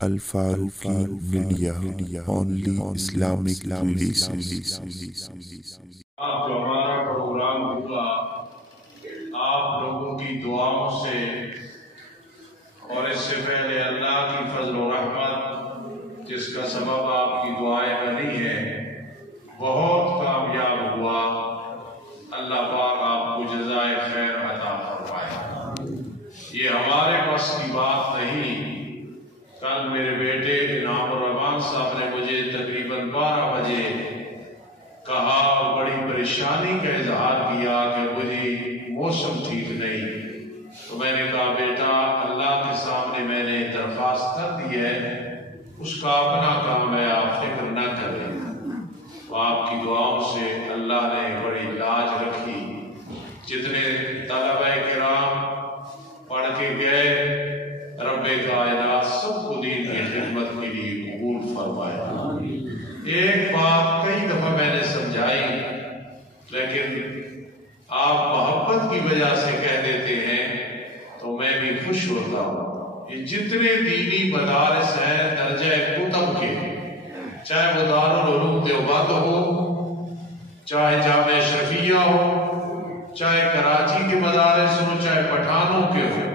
Al-Faruqi media only Islamic release. آپ جو ہمارا پروگرام ہوگا آپ لوگوں کی دعاؤں سے اور اس سے پہلے اللہ کی فضل و رحمت جس کا سبب آپ کی دعائیں بنی ہیں بہت کامیاب ہوا۔ اللہ پاک آپ کو جزائے خیر عطا فرمائے۔ یہ ہمارے بس کی بات نہیں۔ کل میرے بیٹے انعام الرحمان صاحب نے مجھے تقریباً 12 بجے کہا اور بڑی پریشانی کا اظہار کیا کہ مجھے موسم ٹھیک نہیں، تو میں نے کہا بیٹا اللہ کے سامنے میں نے درخواست کر دی ہے، اس کا اپنا کام ہے، آپ فکر نہ کریں۔ تو آپ کی دعاؤں سے اللہ نے بڑی لاج رکھی۔ جتنے طلبہ کرام پڑھ کے گئے رب کائنات سب کو دین کی خدمت کے لیے قبول فرمائے۔ ایک بات کئی دفعہ میں نے سمجھائی لیکن آپ محبت کی وجہ سے کہہ دیتے ہیں تو میں بھی خوش ہوتا ہوں۔ یہ جتنے دینی مدارس ہیں درجہ کتب کے، چاہے وہ دارالعلوم دیوبند ہو، چاہے جامعہ شفیہ ہو، چاہے کراچی کے مدارس ہو، چاہے پٹھانوں کے ہو،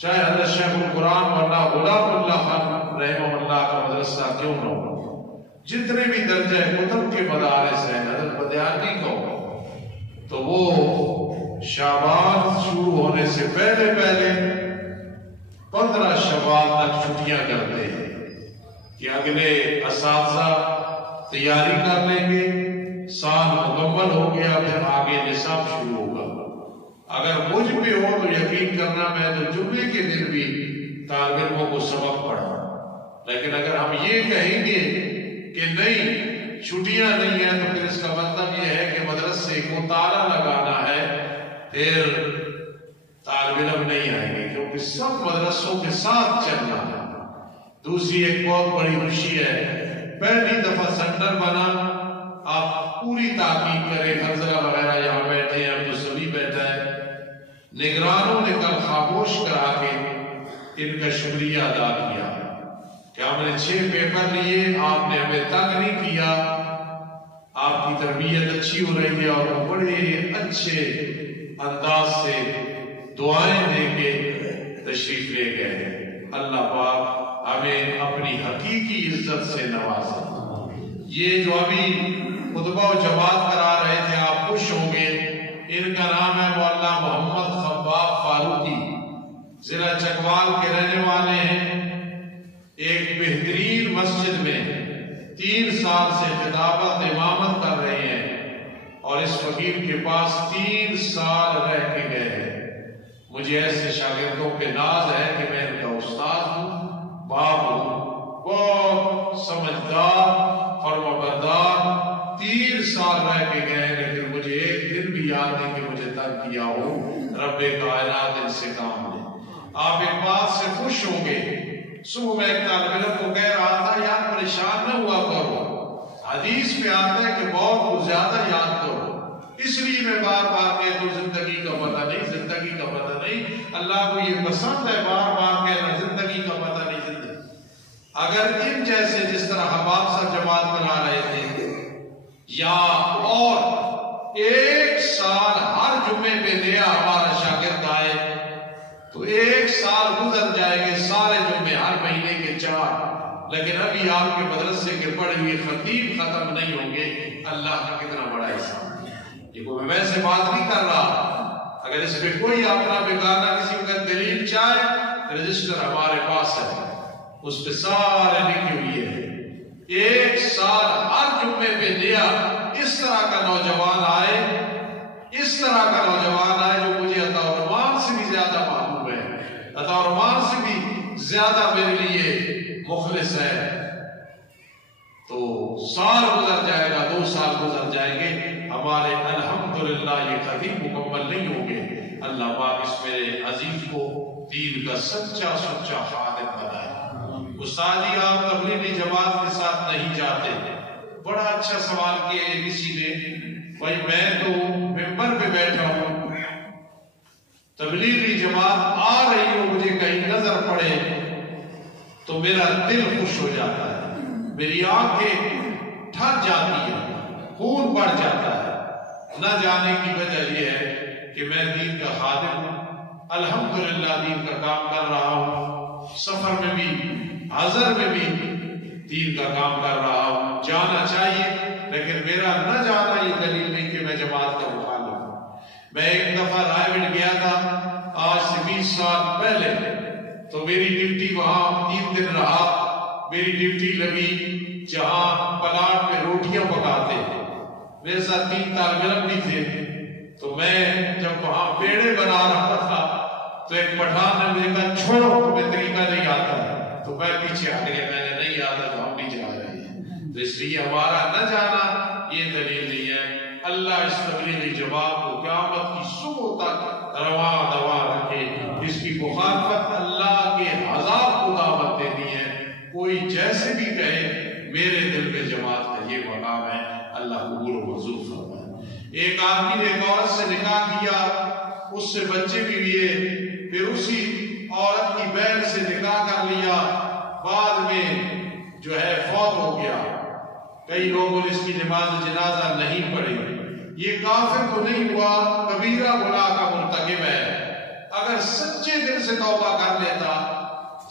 چاہے حضرت شیخ القرآن مولانا غلام اللہ خان رحمہ اللہ کا مدرسہ کیوں نہ ہو، جتنے بھی درجہ کتب کے مدارس ہیں حضرت بدیانی کو، تو وہ شعبان شروع ہونے سے پہلے 15 شوال تک چھٹیاں کرتے ہیں کہ اگلے اساتذہ تیاری کر لیں گے، سال مکمل ہو گیا پھر آگے نصاب شروع ہوگا۔ اگر مجھ پہ ہو تو یقین کرنا میں تو جمعے کے دن بھی طالب علموں کو سبق پڑھا، لیکن اگر ہم یہ کہیں گے کہ نہیں چھٹیاں نہیں ہیں تو پھر اس کا مطلب یہ ہے کہ مدرسے کو تالا لگانا ہے، پھر طالب علم نہیں آئیں گے، کیونکہ سب مدرسوں کے ساتھ چلنا ہے۔ دوسری ایک بہت بڑی خوشی ہے، پہلی دفعہ سینٹر بنا، آپ پوری تحقیق کریں، حضرہ وغیرہ یہاں بیٹھے ہیں، اب تو سبھی بیٹھا ہے، نگرانوں نے کل خاموش کرا کے ان کا شکریہ ادا کیا کہ ہم نے 6 پیپر لیے، آپ نے ہمیں تنگ نہیں کیا، آپ کی تربیت اچھی ہو رہی ہے، اور بڑے اچھے انداز سے دعائیں دے کے تشریف لے گئے۔ اللہ پاک ہمیں اپنی حقیقی عزت سے نوازے۔ یہ جو ابھی خطبہ و جماعت کرا رہے تھے آپ خوش ہوں گے، ان کا نام ہے مولانا محمد خباب فاروقی، ضلع چکوال کے رہنے والے ہیں۔ ایک بہترین مسجد میں 3 سال سے خطابت امامت کر رہے ہیں اور اس فقیر کے پاس 3 سال رہ کے گئے ہیں۔ مجھے ایسے شاگردوں پہ ناز ہے کہ میں ان کا استاد ہوں، باپ ہوں، بہت سمجھدار فرمانبردار، 3 سال رہ کے گئے، لیکن مجھے ایک دن بھی یاد نہیں کہ مجھے تنگ کیا ہو۔ رب کائنات ان سے کام لے۔ آپ ایک بات سے خوش ہوں گے، صبح میں ایک طالب علم کو کہہ رہا تھا یار پریشان نہ ہوا کرو، حدیث میں آتا ہے کہ بہت زیادہ یاد کرو، اس لیے میں بار بار کہتا ہوں زندگی کا پتہ نہیں، زندگی کا پتہ نہیں۔ اللہ کو یہ پسند ہے بار بار کہنا زندگی کا پتہ نہیں، زندگی۔ اگر ان جیسے جس طرح حباب صاحب جماعت بنا رہے تھے، یا اور 1 سال ہر جمعے پہ نیا ہمارا شاگرد آئے تو 1 سال گزر جائے گے، سارے جمعے ہر مہینے کے 4، لیکن ابھی آپ کے مدرسے کے پڑھے ہوئے خطیب ختم نہیں ہوں گے۔ اللہ کا کتنا بڑا احسان ہے۔ یہ کوئی میں ویسے بات نہیں کر رہا، اگر اس پہ کوئی اپنا بیگانہ کسی وقت دلیل چاہے رجسٹر ہمارے پاس ہے، اس پہ سارے لکھی ہوئی ہے۔ 1 سال ہر جمعے پہ نیا اس طرح کا نوجوان آئے، اس طرح کا نوجوان آئے جو مجھے عطاءالرحمان سے بھی زیادہ معلوم ہے، عطاءالرحمان سے بھی زیادہ میرے لیے مخلص ہے۔ تو سال گزر جائے گا، 2 سال گزر جائیں گے، ہمارے الحمدللہ یہ خطیب مکمل نہیں ہوں گے۔ اللہ پاک اس میرے عزیز کو دین کا سچا خادم بنائے۔ استاد جی آپ تبلیغی جماعت کے ساتھ نہیں جاتے؟ بڑا اچھا سوال کیا کسی نے، بھائی میں تو ممبر پہ تو میرا دل خوش ہو جاتا ہے، میری آنکھیں ٹھر جاتی ہیں، خون بڑھ جاتا ہے۔ نہ جانے کی وجہ یہ ہے کہ میں دین کا خادم ہوں، الحمدللہ دین کا کام کر رہا ہوں، سفر میں بھی حضر میں بھی دین کا کام کر رہا ہوں۔ جانا چاہیے، لیکن میرا نہ جانا یہ دلیل نہیں کہ میں جماعت کا مخالف ہوں۔ میں ایک دفعہ رائے گڑھ گیا تھا آج سے 20 سال پہلے، تو میری ڈیوٹی وہاں 3 دن رہا۔ میری ڈیوٹی لگی جہاں پلاٹ میں روٹیاں پکاتے ہیں، میرے ساتھ 3 طالب علم بھی تھے۔ تو میں جب وہاں پیڑے بنا رہا تھا تو ایک پٹھان نے مجھے کہا چھوڑو، تمہیں طریقہ نہیں آتا ہے۔ تو میں پیچھے ہٹ گیا، میں نے نہیں آتا تو ہم نہیں جا رہے ہیں۔ تو اس لیے ہمارا نہ جانا یہ دلیل نہیں ہے۔ اللہ اس تبلیغی جماعت کو قیامت کی صبح تک رواں دوا رکھے۔ اس کی مخالفت اللہ کے عذاب کو دعوت دینی ہے۔ کوئی جیسے بھی کہے، میرے دل میں جماعت کا یہ مقام ہے، اللہ قبول و منظور فرمائے۔ ایک آدمی نے ایک عورت سے نکاح کیا، اس سے بچے بھی ہوئے، پھر اسی عورت کی بہن سے نکاح کر لیا، بعد میں جو ہے فوت ہو گیا۔ کئی لوگوں نے اس کی نماز جنازہ نہیں پڑھی۔ یہ کافر تو نہیں ہوا، کبیرہ گناہ کا مرتکب ہے۔ اگر سچے دل سے توبہ کر لیتا،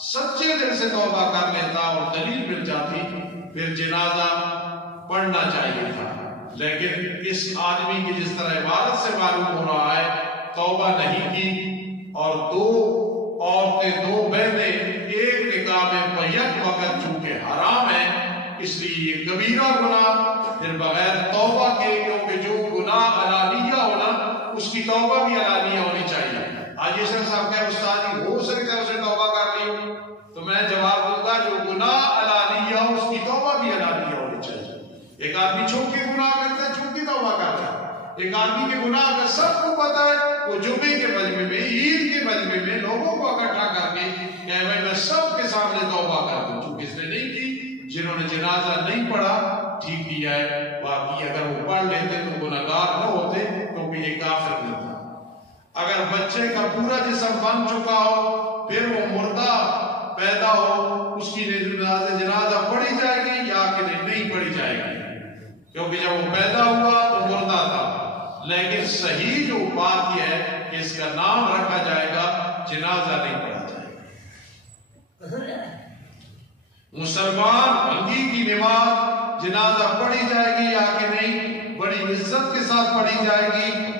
سچے دل سے توبہ کر لیتا اور دلیل مل جاتی، پھر جنازہ پڑھنا چاہیے تھا۔ لیکن اس آدمی کی جس طرح عبارت سے معلوم ہو رہا ہے، توبہ نہیں کی، اور 2 عورتیں 2 بہنیں ایک نکاح میں بیک وقت چونکہ حرام ہے، اس لیے یہ کبیرہ گناہ پھر بغیر توبہ کے، کیونکہ جو گناہ علانیہ ہونا اس کی توبہ بھی علانیہ ہونی چاہیے۔ آج یہ صاحب کہ استاد جی ہو سکتا ہے اسے توبہ کر لی ہو، تو میں جواب دوں گا جو گناہ علانیہ ہو اس کی توبہ بھی علانیہ ہونی چاہیے۔ ایک آدمی چھوٹے گناہ کرتا ہے، چھوٹی توبہ کرتا ہے۔ ایک آدمی کے گناہ کا سب کو پتا ہے، وہ جمعے کے مجمع میں، عید کے مجمع میں لوگوں کو اکٹھا کر کے کہ بھائی میں سب کے سامنے توبہ کر دوں، چونکہ اس نے نہیں کی۔ جنہوں نے جنازہ نہیں پڑھا ٹھیک کیا ہے، باقی اگر وہ پڑھ لیتے تو گناہگار نہ ہوتے، کیونکہ یہ کافر نہیں تھا۔ اگر بچے کا پورا جسم بن چکا ہو، پھر وہ مردہ پیدا ہو، اس کی جنازہ پڑھی جائے گی یا کہ نہیں پڑھی جائے گی، کیونکہ جب وہ پیدا ہوا تو مردہ تھا۔ لیکن صحیح جو بات یہ ہے کہ اس کا نام رکھا جائے گا، جنازہ نہیں پڑھا جائے گا۔ مسلمان بھنگی کی نماز جنازہ پڑھی جائے گی یا کہ نہیں، بڑی عزت کے ساتھ پڑھی جائے گی۔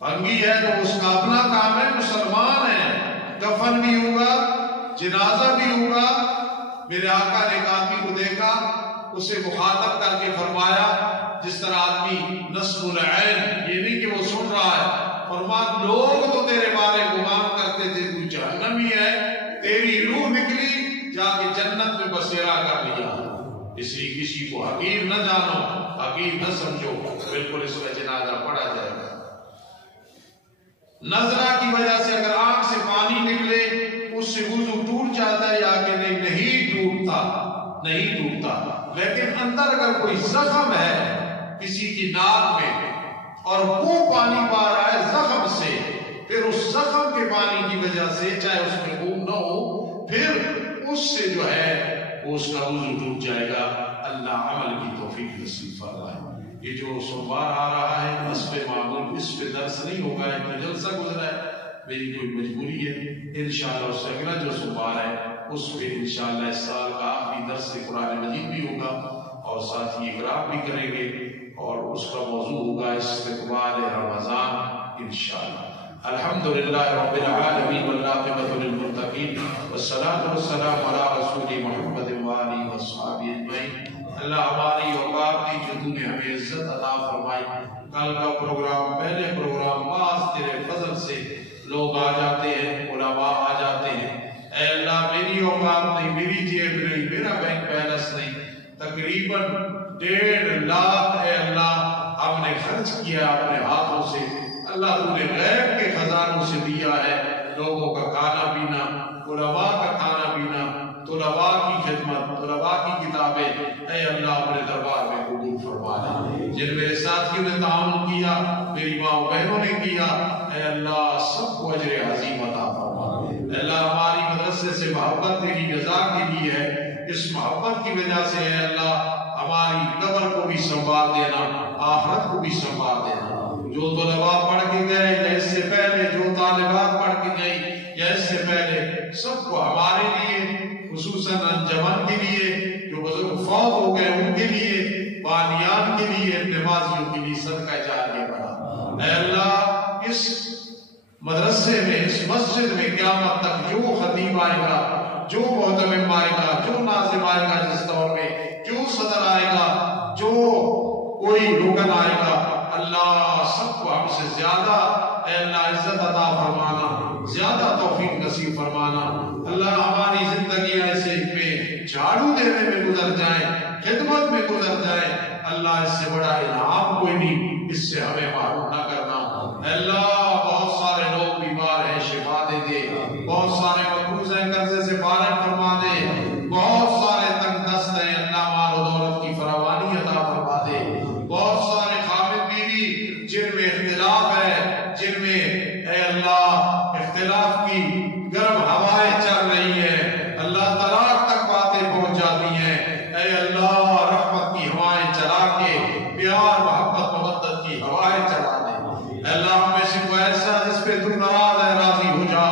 بھنگی ہے تو اس کا اپنا کام ہے، مسلمان ہے، کفن بھی ہوگا، جنازہ بھی ہوگا۔ میرے آقا نے ایک آدمی کو دیکھا، اسے مخاطب کر کے فرمایا، جس طرح آدمی نصب العین، یہ نہیں کہ وہ سن رہا ہے، فرمایا لوگ تو تیرے بارے گمان کرتے تھے تو جہنمی ہے، تیری روح نکلی جا کے جنت میں بسیرا کر لیا۔ اس لیے کسی کو حقیر نہ جانو، حقیر نہ سمجھو، بالکل اس کا جنازہ پڑھا جائے گا۔ نظرہ کی وجہ سے اگر آنکھ سے پانی نکلے، اس سے وضو ٹوٹ جاتا ہے یا کہ نہیں ٹوٹتا، نہیں ٹوٹتا۔ لیکن اندر اگر کوئی زخم ہے کسی کی ناک میں اور وہ پانی پا رہا ہے زخم سے، پھر اس زخم کے پانی کی وجہ سے، چاہے اس میں خون نہ ہو، پھر اس سے جو ہے وہ اس کا وضو ٹوٹ جائے گا۔ اللہ عمل کی توفیق نصیب فرمائے۔ یہ جو سوموار آ رہا ہے، اس پہ معمول، اس پہ درس نہیں ہوگا، ایک جلسہ گزرا ہے، میری کوئی مجبوری ہے۔ انشاءاللہ اس سے اگلا جو سوموار ہے اس پہ انشاءاللہ اس سال کا آخری درس قرآن مجید بھی ہوگا، اور ساتھ ہی اقرار بھی کریں گے، اور اس کا موضوع ہوگا استقبال رمضان انشاءاللہ۔ الحمدللہ رب العالمین والعاقبۃ للمتقین والصلاۃ والسلام علی رسول محمد وآلہ وصحبہ اجمعین۔ اللہ ہماری اوقات کی جو تو نے ہمیں عزت عطا فرمائی، کل کا پروگرام، پہلے پروگرام، بعض تیرے فضل سے لوگ آ جاتے ہیں، علماء آ جاتے ہیں۔ اے اللہ میری اوقات نہیں، میری جیب نہیں، میرا بینک بیلنس نہیں، تقریباً 1.5 لاکھ اے اللہ ہم نے خرچ کیا اپنے ہاتھوں سے۔ اللہ تو نے غیب کے خزانوں سے دیا ہے، لوگوں کا کھانا پینا، علماء کا کھانا پینا، طلباء کی خدمت، طلباء کی کتابیں اے اللہ اپنے دربار میں قبول فرما لے۔ جن میرے ساتھیوں نے تعاون کیا، میری ماں و بہنوں نے کیا، اے اللہ سب کو اجر عظیم عطا فرما۔ اے اللہ ہماری مدرسے سے محبت تیری رضا کے لیے ہے، اس محبت کی وجہ سے اے اللہ ہماری قبر کو بھی سنبھال دینا، آخرت کو بھی سنبھال دینا۔ جو طلباء پڑھ کے گئے یا اس سے پہلے، جو طالبات پڑھ کے گئی یا اس سے پہلے، سب کو ہمارے لیے، خصوصاً انجمن کے لیے، جو بزرگ فوت ہو گئے ان کے لیے، بانیان کے لیے، نمازیوں کے لیے صدقہ جاریہ بنا۔ اے اللہ اس مدرسے میں، اس مسجد میں قیامت تک جو خطیب آئے گا، جو محتمم آئے گا، جو ناظم آئے گا جس دور میں، جو صدر آئے گا، جو کوئی رکن آئے گا، اللہ سب کو ہم سے زیادہ اے اللہ عزت عطا فرمانا، زیادہ توفیق نصیب فرمانا۔ اللہ ہماری زندگی ایسے میں جھاڑو دینے میں گزر جائیں، خدمت میں گزر جائیں، اللہ اس سے بڑا انعام کوئی نہیں، اس سے ہمیں محروم نہ کرنا۔ اے اللہ بہت سارے لوگ بیمار ہیں، شفا دے دے، بہت سارے مقروض ہیں، قرضے سے فارغ فرما دے، بہت سارے تنگ دست ہیں، اللہ مال و دولت کی فراوانی عطا فرما دے، بہت سارے خامد بیوی جن میں اختلاف ہے، جن میں اے اللہ اختلاف کی گرم ہوائیں چل رہی ہیں، اللہ طلاق تک باتیں پہنچ جاتی ہیں، اے اللہ رحمت کی ہوائیں چلا کے پیار محبت مودت کی ہوائیں چلا دے۔ اے اللہ ہم میں سے کوئی ایسا جس پہ تو ناراض ہے، راضی ہو جا۔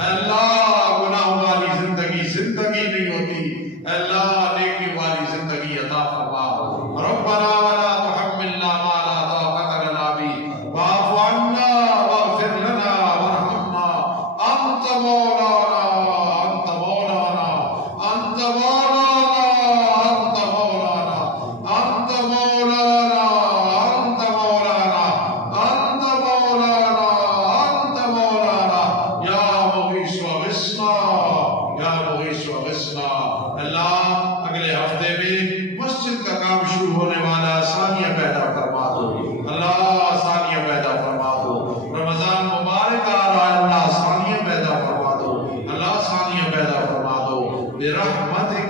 اے اللہ گناہوں والی زندگی نہیں ہوتی، اے اللہ نیکی والی زندگی عطا فرما۔ ربنا ولا تحملنا ما لا طاقة لنا به واعف عنا واغفر لنا وارحمنا انت مولانا انت مولانا انت مولانا انت مولانا انت مولانا انت مولانا انت مولانا انت مولانا یا مغیث اغثنا یا مغیث اغثنا۔ اللہ اگلے ہفتے میں مسجد کا کام شروع ہونے والا، آسانیاں پیدا فرما دو اللہ، آسانیاں پیدا فرما دو۔ رمضان مبارک آ رہا ہے، اللہ آسانیاں پیدا فرما دو اللہ، آسانیاں پیدا فرما دو برحمتک